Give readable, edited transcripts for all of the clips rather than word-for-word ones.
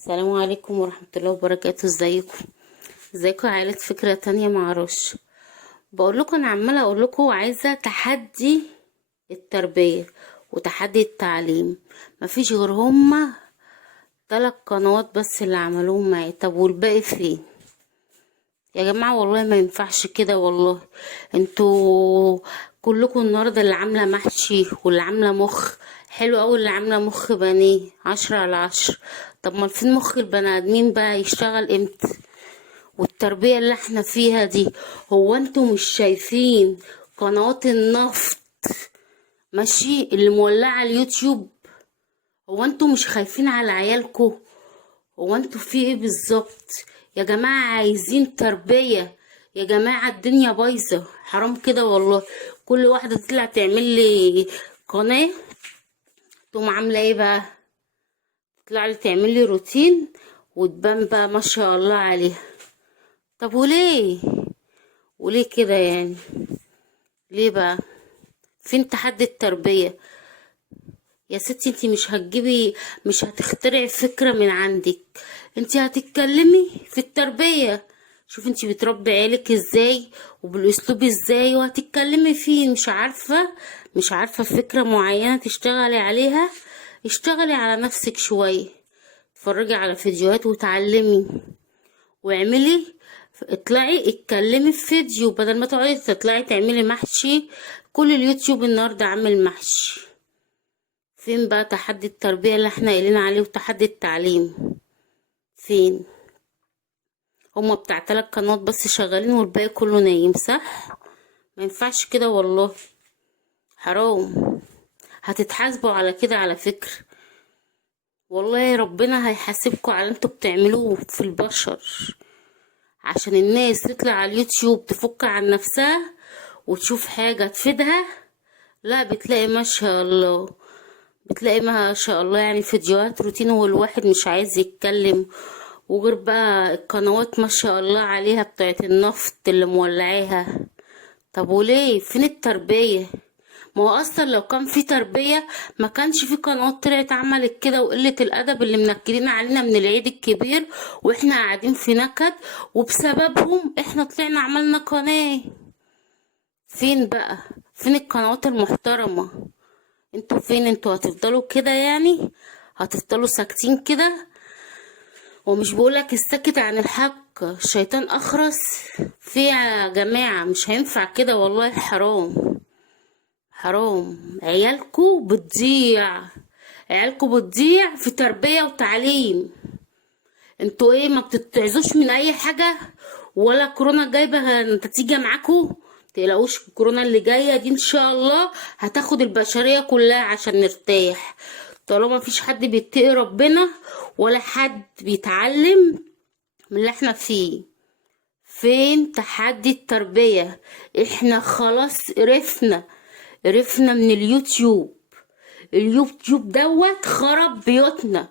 السلام عليكم ورحمة الله وبركاته. ازيكم يا عائلة فكرة تانية مع رش. بقول لكم انا عمالة اقول لكم عايزة تحدي التربية وتحدي التعليم. مفيش غير هما 3 قنوات بس اللي عملوهم معايا. طب والباقي فين يا جماعة؟ والله ما ينفعش كده والله. انتوا كلكم النهاردة اللي عاملة محشي واللي عاملة مخ حلو اوي، اللي عاملة مخ بانيه 10/10. طب ما فين مخ البني ادمين بقى يشتغل امتى؟ والتربية اللي احنا فيها دي، هو انتوا مش شايفين قنوات النفط ماشي اللي مولعة اليوتيوب؟ هو انتوا مش خايفين على عيالكوا؟ هو انتوا في ايه بالظبط يا جماعة؟ عايزين تربية يا جماعة، الدنيا بايظة حرام كده والله. كل واحدة تطلع تعمل لي قناة تقوم عاملة ايه بقى؟ تطلع لي تعمل لي روتين وتبان بقى ما شاء الله عليها. طب وليه كده يعني؟ ليه بقى؟ فين تحدي التربية يا ستي؟ انتي مش هتخترعي فكرة من عندك، انتي هتتكلمي في التربية. شوف انتي بتربي عيالك ازاي وبالاسلوب ازاي، وهتتكلمي فيه. مش عارفة فكرة معينة تشتغلي عليها؟ اشتغلي على نفسك شوية، اتفرجي على فيديوهات وتعلمي واعملي. اطلعي اتكلمي في فيديو بدل ما تقعدي تطلعي تعملي محشي. كل اليوتيوب النهارده عامل محشي. فين بقى تحدي التربية اللي احنا قايلين عليه وتحدي التعليم؟ فين؟ هما بتاع 3 قنوات بس شغالين والباقي كله نايم، صح؟ ما ينفعش كده والله، حرام. هتتحاسبوا على كده على فكرة. والله ربنا هيحاسبكوا على انتوا بتعملوه في البشر، عشان الناس تطلع على اليوتيوب تفك عن نفسها وتشوف حاجة تفيدها. لا، بتلاقي ما شاء الله يعني فيديوهات روتين والواحد مش عايز يتكلم. وغير بقى القنوات ما شاء الله عليها بتاعت النفط اللي مولعيها. طب وليه؟ فين التربية؟ ما هو اصلا لو كان في تربية ما كانش في قنوات طلعت عملت كده. وقلة الادب اللي منكدين علينا من العيد الكبير واحنا قاعدين في نكد، وبسببهم احنا طلعنا عملنا قناة. فين بقى؟ فين القنوات المحترمة؟ انتوا فين؟ انتوا هتفضلوا كده يعني؟ هتفضلوا ساكتين كده؟ ومش بقولك الساكت عن الحق الشيطان اخرس. في يا جماعة مش هينفع كده والله، حرام حرام. عيالكوا بتضيع في تربية وتعليم. انتوا ايه، ما بتتعزوش من اي حاجة؟ ولا كورونا جايبة نتيجة معاكوا؟ تقلقوش، الكورونا اللي جاية دي ان شاء الله هتاخد البشرية كلها عشان نرتاح. طالما مفيش حد بيتقي ربنا ولا حد بيتعلم من اللي احنا فيه. فين تحدي التربية؟ احنا خلاص قرفنا من اليوتيوب دوت خرب بيوتنا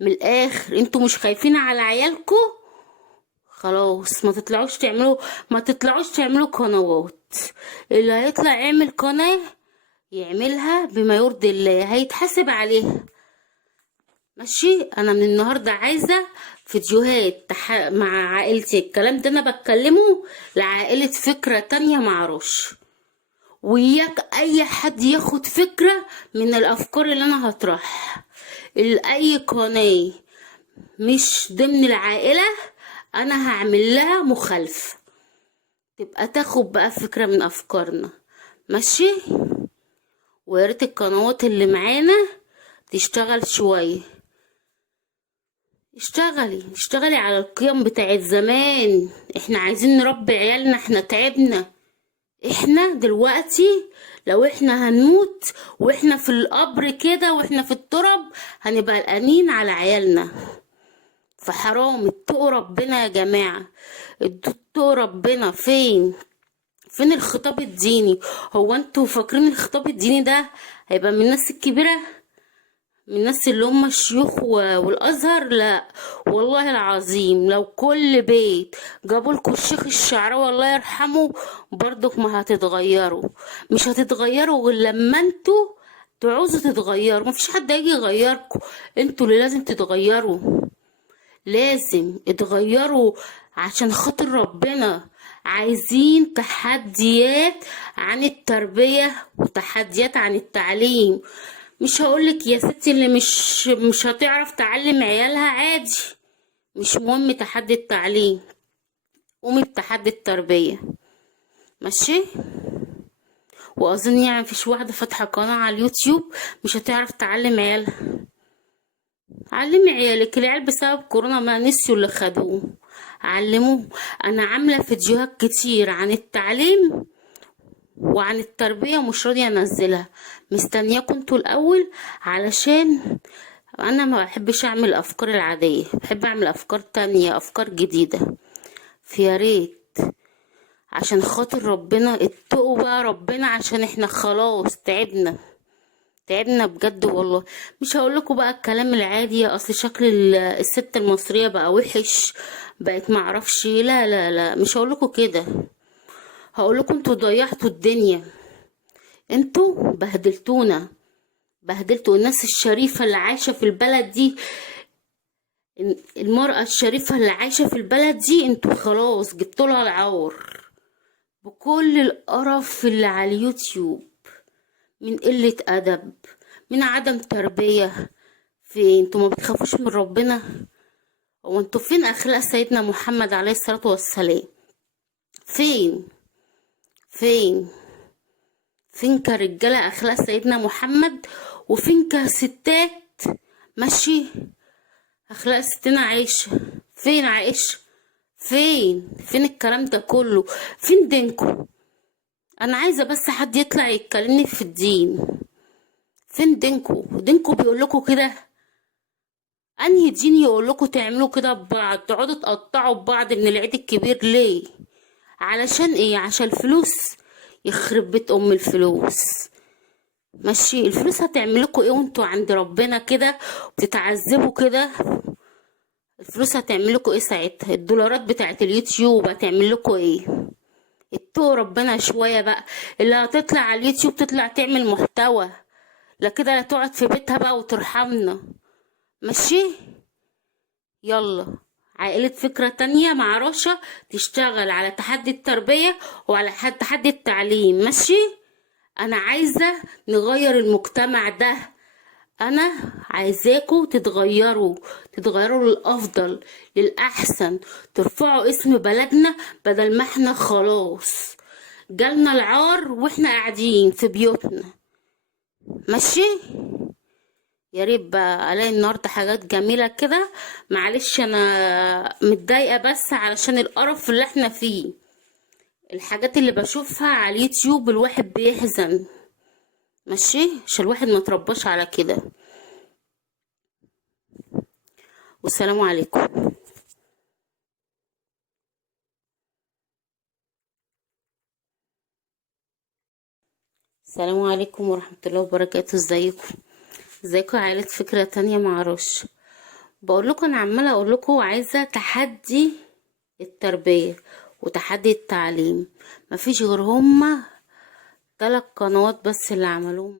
من الاخر. انتوا مش خايفين على عيالكوا؟ خلاص ما تطلعوش تعملوا قنوات. اللي هيطلع يعمل قناة يعملها بما يرضي الله، هيتحاسب عليها ماشي. انا من النهاردة عايزة فيديوهات مع عائلتي. الكلام ده انا بتكلمه لعائلة فكرة تانية معرفش. وياك اي حد ياخد فكرة من الافكار اللي انا هطرحها. اي قناة مش ضمن العائلة انا هعمل لها مخالفة، تبقى تاخد بقى فكرة من افكارنا ماشي. وياريت القنوات اللي معانا تشتغل شوية. اشتغلي على القيم بتاعت زمان. احنا عايزين نربي عيالنا، احنا تعبنا. احنا دلوقتي لو احنا هنموت واحنا في القبر كده واحنا في التراب هنبقى قلقانين على عيالنا. فحرام، اتقوا ربنا يا جماعة، اتقوا ربنا. فين الخطاب الديني؟ هو انتوا فاكرين الخطاب الديني ده هيبقى من الناس الكبيرة، من الناس اللي هم الشيوخ والازهر؟ لا والله العظيم، لو كل بيت جابولكوا الشيخ الشعراوي الله يرحمه برضك ما هتتغيروا. مش هتتغيروا غير لما انتوا تعوزوا تتغيروا. مفيش حد هيجي يغيركوا، انتوا اللي لازم تتغيروا. لازم اتغيروا عشان خاطر ربنا. عايزين تحديات عن التربية وتحديات عن التعليم. مش هقولك يا ستي اللي مش هتعرف تعلم عيالها عادي، مش مهم تحدي التعليم، قومي بتحدي التربية. ماشي. واظن يعني مفيش واحدة فاتحة قناة على اليوتيوب مش هتعرف تعلم عيالها. علمي عيالك، العيال بسبب كورونا ما نسيوا اللي خدوه، علموه. انا عاملة فيديوهات كتير عن التعليم وعن التربية ومش راضية انزلها، مستنياكم انتوا الاول، علشان انا ما بحبش اعمل الافكار العادية، بحب اعمل افكار تانية، افكار جديدة. فيا ريت عشان خاطر ربنا اتقوا بقى ربنا، عشان احنا خلاص تعبنا، تعبنا بجد والله. مش هقولكوا بقى الكلام العادي، اصل شكل الست المصرية بقى وحش، بقت معرفش، لا لا لا، مش هقولكوا كده. هقولكوا انتوا ضيعتوا الدنيا، انتوا بهدلتونا، بهدلتوا الناس الشريفة اللي عايشة في البلد دي، المرأة الشريفة اللي عايشة في البلد دي، انتوا خلاص جبتولها العور بكل القرف اللي على اليوتيوب، من قلة أدب، من عدم تربية. في انتوا ما بتخافوش من ربنا؟ هو انتوا فين أخلاق سيدنا محمد عليه الصلاة والسلام؟ فين فين فين كرجالة أخلاق سيدنا محمد، وفين كستات؟ ماشي. أخلاق ستنا عايشة فين؟ عايشة فين الكلام ده كله؟ فين دينكم؟ انا عايزه بس حد يطلع يتكلمني في الدين. فين دينكم بيقولكوا كده؟ انهي دين يقولكوا تعملوا كده ببعض، تقعدوا تقطعوا ببعض من العيد الكبير ليه؟ علشان ايه؟ عشان الفلوس؟ يخرب بيت ام الفلوس. ماشي. الفلوس هتعملكوا ايه وانتوا عند ربنا كده وبتتعذبوا كده؟ الفلوس هتعملكوا ايه ساعتها؟ الدولارات بتاعت اليوتيوب هتعملكوا ايه؟ اتقوا ربنا شوية بقى. اللي هتطلع على اليوتيوب تطلع تعمل محتوى، لا كده لا تقعد في بيتها بقى وترحمنا. ماشي. يلا، عائلة فكرة تانية مع رشا تشتغل على تحدي التربية وعلى تحدي التعليم. ماشي. انا عايزة نغير المجتمع ده، انا عايزاكوا تتغيروا للافضل للاحسن، ترفعوا اسم بلدنا بدل ما احنا خلاص جالنا العار واحنا قاعدين في بيوتنا. ماشي. يا ريت بقى الاقي النهارده حاجات جميله كده. معلش انا متضايقه بس علشان القرف اللي احنا فيه، الحاجات اللي بشوفها على اليوتيوب الواحد بيحزن. ماشي. عشان الواحد ما ترباش على كده. والسلام عليكم. السلام عليكم ورحمة الله وبركاته. ازيكم يا عائلة فكرة تانية مع رش. بقول لكم انا عمالة اقول لكم عايزة تحدي التربية وتحدي التعليم، مفيش غير هما 3 قنوات بس اللي عملوهم.